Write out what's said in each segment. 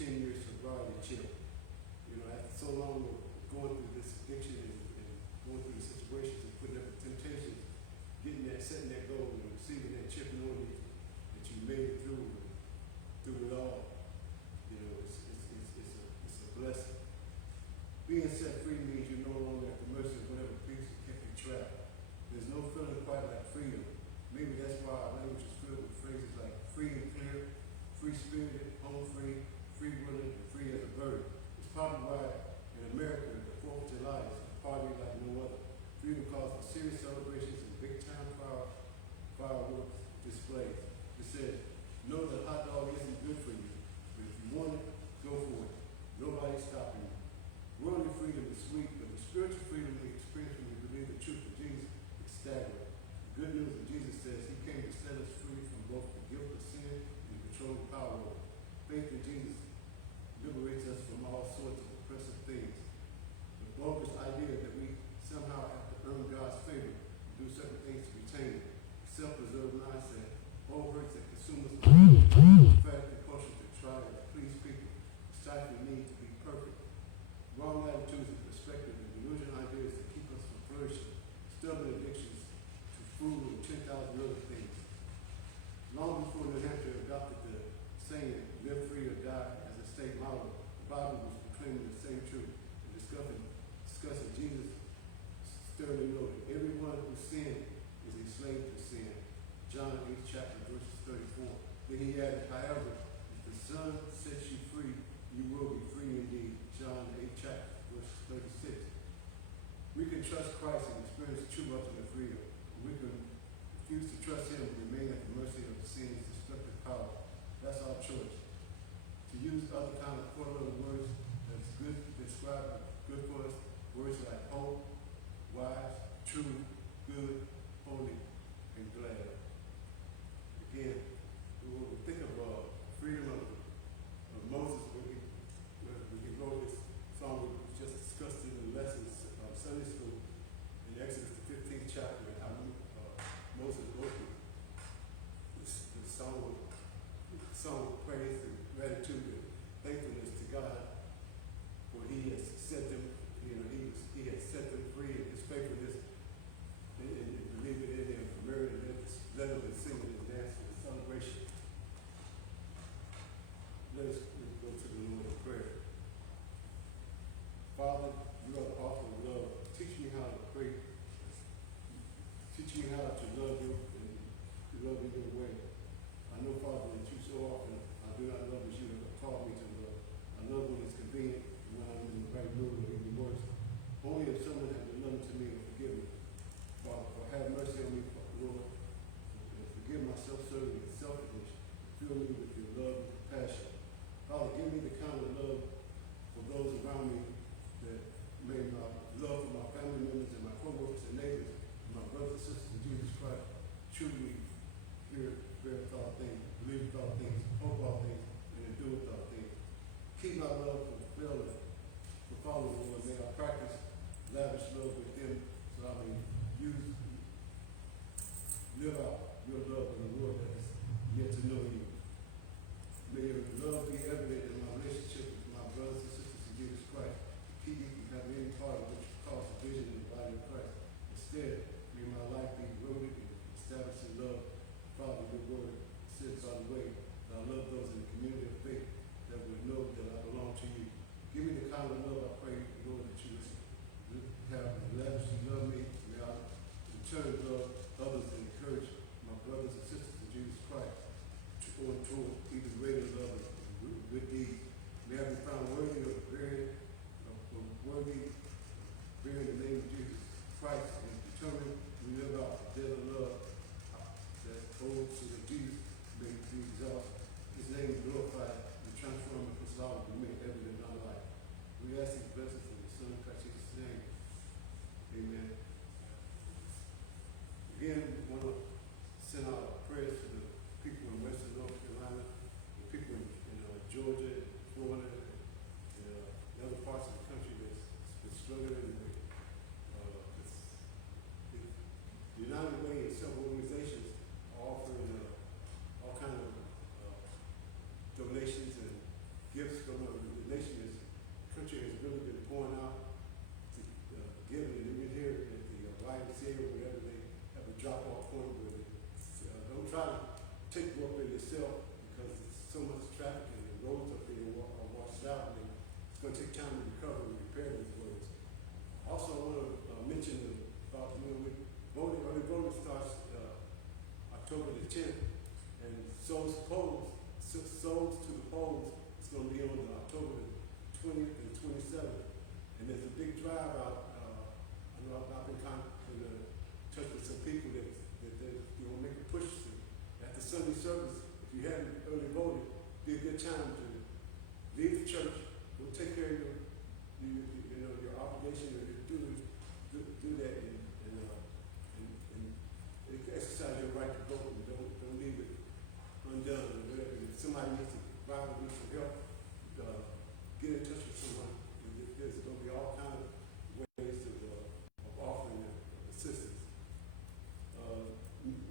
10-year sobriety chip. You know, after so long of going through this addiction and going through the situations and putting up with temptations, getting that, setting that goal and receiving that chip, knowing that you made it through it all. You know, it's a blessing. Being set free means you're no longer at the mercy of whatever piece kept you trapped. There's no feeling quite like freedom. Maybe that's why our language is filled with phrases like free and clear, free spirited, home free, free willing, and free as a bird. It's probably why in America the 4th of July is a party like no other. Freedom calls for serious celebrations and big time fireworks displays. It says, know that hot dog isn't good for you, but if you want it, go for it. Nobody's stopping you. Worldly freedom is sweet, but the spiritual freedom we experience when we believe the truth of Jesus is staggering. The good news of Jesus says he came to set us free from both the guilt of sin and the controlling power of it. Faith in Jesus liberates us from all sorts of oppressive things. The bogus idea that we somehow have to earn God's favor and do certain things to retain it. Self-preserved mindset, all hurts that consume us, prophetic compulsion to try to please people, stifling need to be perfect. Wrong attitudes and perspective and delusional ideas that keep us from flourishing, stubborn addictions to food and 10,000 other things. Long before New Hampshire adopted the saying, live free or die, as a state motto, the Bible was proclaiming the same truth and discussing Jesus' sternly noted, everyone who sinned is a slave to sin. John 8, chapter verses 34. Then he added, however, if the Son sets you free, you will be free indeed. John 8, chapter verse 36. We can trust Christ and experience true ultimate freedom. We can refuse to trust him and remain at the mercy of sin's destructive power. That's our choice. To use other kind of four-letter words that's good to describe good for us, words like hope, wise, true, good, holy, and glad. Again, when we think of freedom of Moses, when we wrote this song we just discussed in the lessons of Sunday school in Exodus the 15th chapter, and how Moses wrote the song of praise and gratitude and thankfulness to God, for he has set them, he has set them free in his faithfulness, and believe it in him, married and let them sing and dance in celebration. Let us go to the Lord in prayer. Father, you are the author of love. Teach me how to pray. Teach me how to love you and to love you your way. I know, Father, that you so often I do not love as you have called me to love. I love when it's convenient and when I'm in the right mood, or even worse. Only if someone has been loving to me or forgive me. Father, have mercy on me, Lord. Forgive my self-serving and selfishness. Fill me with your love and compassion. Father, give me the kind of love for those around me that made my love for my family members and my co-workers and neighbors, and my brothers and sisters in Jesus Christ, truly bear all things, believe all things, hope all things, and endure all things. Keep my love from failing, from following, Lord. May I practice lavish love with them so I may live out your love in the world that is yet to know you. May your love be evident in my relationship with my brothers and sisters in Jesus Christ. Keep me from having any part of which cause division in the body of Christ. Instead, may my life be rooted and established in love. Father, your word says, by the way, that I love those in the community of faith that would know that I belong to you. Give me the kind of love I pray, Lord, that you have lavishly love me. May I in turn love others and encourage my brothers and sisters in Jesus Christ toward even greater love and good deeds. May I be found worthy of bearing the name of Jesus Christ and determined to live out the dead of love that holds so that Jesus may be exalted, his name glorified, and transformed his love to make evident in our life. We ask these homes. It's gonna be on October 20th and 27th. And there's a big drive out, I know I've been in touch with some people that you know, make a push to. After Sunday service, if you haven't early voted, be a good time to leave the church, go take care of your obligation to do that and exercise your right to vote, and don't leave it undone or whatever. If somebody needs to provide with some help, get in touch with someone. There's going to be all kinds of ways of offering assistance.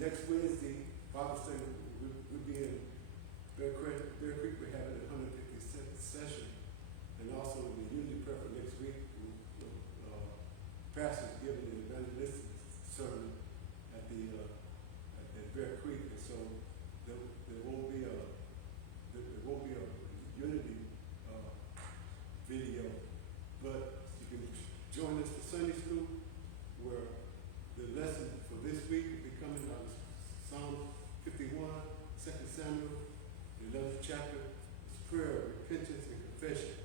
Next Wednesday, Bible study we'll be in Bear Creek. We're having a 152nd session, and also the unity prayer for next week. Pastor's giving an evangelistic sermon at Bear Creek, and so there won't be a unity video, but you can join us for Sunday school, where the lesson for this week will be coming out of Psalm 51, 2 Samuel, the 11th chapter. It's prayer, repentance, and confession.